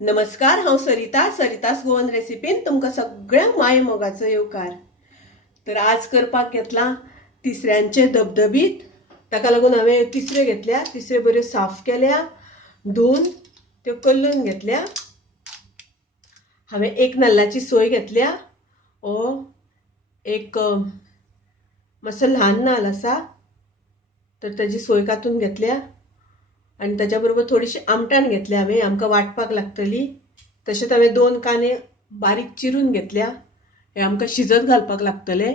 नमस्कार, हांव सरितास गोवन रेसिपीन तुमकां सगळ्या माय मोगाचो येवकार। तर आज करपाक घेतला तिसऱ्यांचे धबधबीत। ताका लागून हांवें तिसऱ्यो घेतल्या, तिसऱ्यो बऱ्यो साफ केल्या, धुवन त्यो कल्लून घेतल्या। हांवें एक नाल्लाची सोय घेतल्या, एक मातसो ल्हान नाल्ल आसा तर ताजी सोय कातून घेतल्या आणि ताच्या बरोबर थोडीशी आमटाण घेतली हांवें, आमकां वाटपाक लागतली। तशेंच हांवें 2 कांदे बारीक चिरून घेतल्या, हे आमकां शिजत घालपाक लागतले।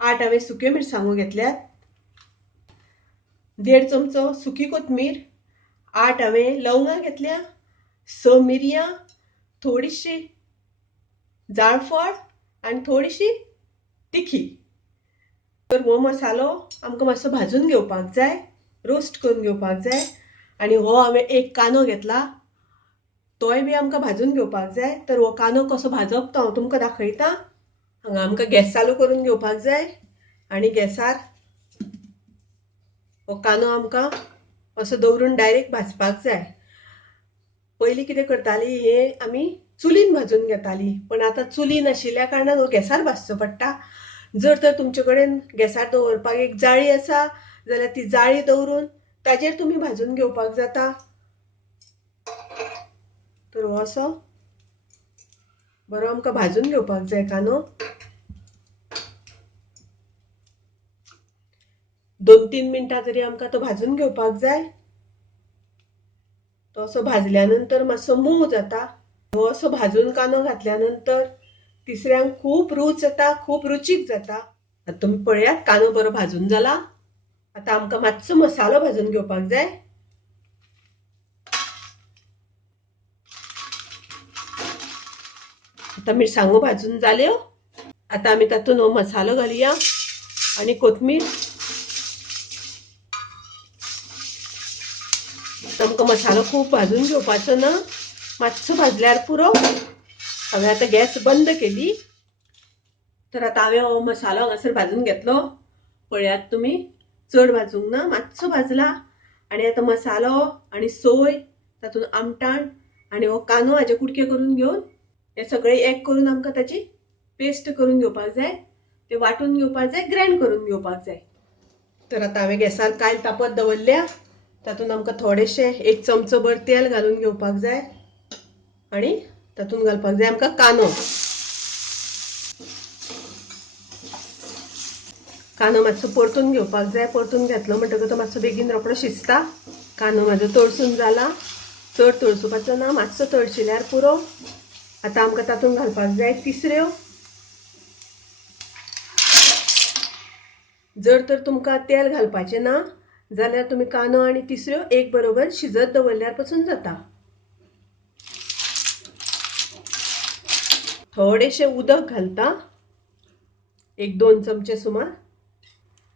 8 हांवें सुक्यो मिरसांगो घेतल्यात, 1.5 चमचो सुकी कोथमीर, 8 हांवें लवंगां घेतल्या, 6 मिरयां, थोडीशी जाळफळ आणि थोडीशी तिखी। तर हो मसालो आमकां मातसो भाजून घेवपाक जाय, रोस्ट करून घेवपाक जाय। आणि हो हांवें एक कांदो घेतला, तोय बी आमकां भाजून घेवपाक जाय। तर हो कांदो कसो भाजप तो हांव तुमकां दाखयता। हांगा आमकां गॅस चालू करून घेवपाक जाय आणि गॅसार हो कांदो आमकां असो दवरून डायरेक्ट भाजपाक जाय। पयलीं कितें करतालीं, हे आमी चुलीन भाजून घेतालीं, पण आतां चुली नाशिल्ल्या कारणान हो गॅसार भाजचो पडटा। जर तर तुमचे कडेन गॅसार दवरपाक एक जाळी आसा जाल्यार ती जाळी दवरून ताजेर तुम्ही भाजून घेवपाक जाता। तर हो असो बरो आमकां भाजून घेवपाक जाय कांदो। 2-3 मिनटां तरी आमकां तो भाजून घेवपाक जाय। तो असो भाजल्यानंतर मातसो मोव जाता। हो असो भाजून कांदो घातल्यानंतर तिसऱ्यांक खूब रूच येता, खूब रुचीक जाता। आता तुम्ही पळयात कांदो बरो भाजून जाला। आता आमकां मातसो मसालो भाजून घेवपाक जाय। आता मिरसांगो भाजून जाल्यो, आता आमी तातूंत हो मसालो घालुया आणि कोथमीर। आमकां मसालो खूब भाजून घेवपाचो ना, मातसो भाजल्यार पुरो। हांवें आतां गॅस बंद केली। तर आता हांवें हो मसालो हांगासर भाजून घेतलो, पळयात तुमी, चड भाजूंक ना, मातसो भाजला। आणि आता मसालो आणि सोय, तातूंत आमटाण आणि हो कांदो हाजे कुडके करून घेवन हे सगळे एक करून आमकां ताची पेस्ट करून घेवपाक जाय, ते वाटून घेवपाक जाय, ग्राइंड करून घेवपाक जाय। तर आता हांवें गॅसार कायल तापत दवरल्या, तातूंत आमकां थोडेशे 1 चमचो भर तेल घालून घेवपाक जाय आणि तातूंत घालपाक जाय आमकां कांदो। कांदो मातसो परतून घेवपाक जाय, परतून घेतलो म्हणटकच तो मातसो बेगीन रोखडो शिजता। कांदो म्हाजो तळसून जाला, चड तळसुपाचो ना, मातसो तळशिल्यार पुरो। आता आमकां तातूंत घालपाक जाय तिसऱ्यो। जर तर तुमकां तेल घालपाचें ना जाल्यार तुमी कांदो आणि तिसऱ्यो एक बरोबर शिजत दवरल्यार पासून जाता। थोडेशे उदक घालता, 1-2 चमचे सुमार,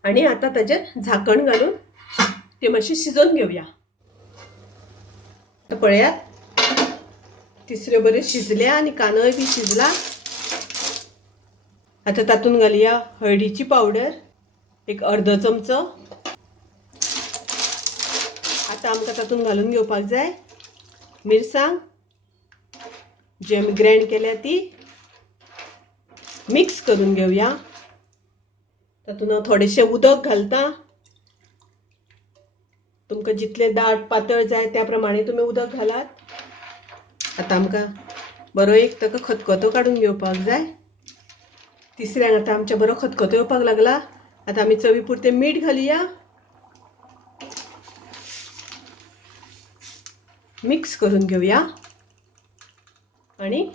आणि आता ताजेर झाकण घालून ते मातशे शिजोवन घेवया। आता पळयात तिसऱ्यो बऱ्यो शिजल्या आणि कांदोय बी शिजला। आता तातूंत घालुया हळदीची पावडर, एक अर्दो चमचो। आता आमकां तातूंत घालून घेवपाक जाय मिरसांग, जी आमी ग्राइंड केल्या ती, मिक्स करून घेवया। तातूंत हांव थोडेशें उदक घालता, तुमकां जितले दाट पातळ जाय त्या प्रमाणे तुमी उदक घालात। आता आमकां बरो एक ताका खतखतो काडून घेवपाक जाय। तिसऱ्यांक आता आमच्या बरो खतखतो येवपाक लागला। आता आमी चवी पुरते मीठ घालुया, मिक्स करून घेवया आणि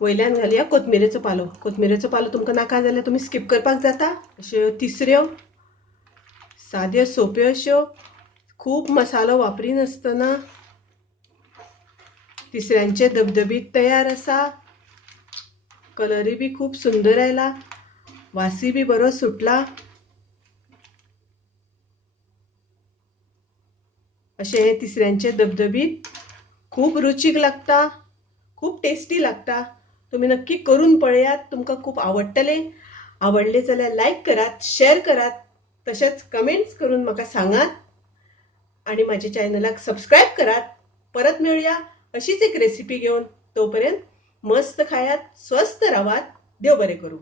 वयल्यान घालुया कोथमिरेचो पालो। कोथमिरेचो पालो तुमकां नाका जाल्यार तुमी स्किप करपाक जाता। अश्यो तिसऱ्यो साद्यो सोप्यो अश्यो, खूब मसालो वापरिनासतना तिसऱ्यांचे धबधबीत तयार आसा। कलरूय बी खूब सुंदर आयला, वासय बी बरो सुटला। अशे हे तिसऱ्यांचे धबधबीत खूब रुचीक लागता, खूब टेस्टी लागता। तुम्ही नक्की करून पळयात, तुमकां खूब आवडटले। आवडले जाल्यार लाईक करात, शेअर करात, तशेंच कमेंट्स करून म्हाका सांगात आणि माझ्या चॅनलाक सबस्क्राइब करात। परत मिळूया अशीच एक रेसिपी घेऊन. तोपर्यंत मस्त खायात, स्वस्त राहात. देव बरे करू.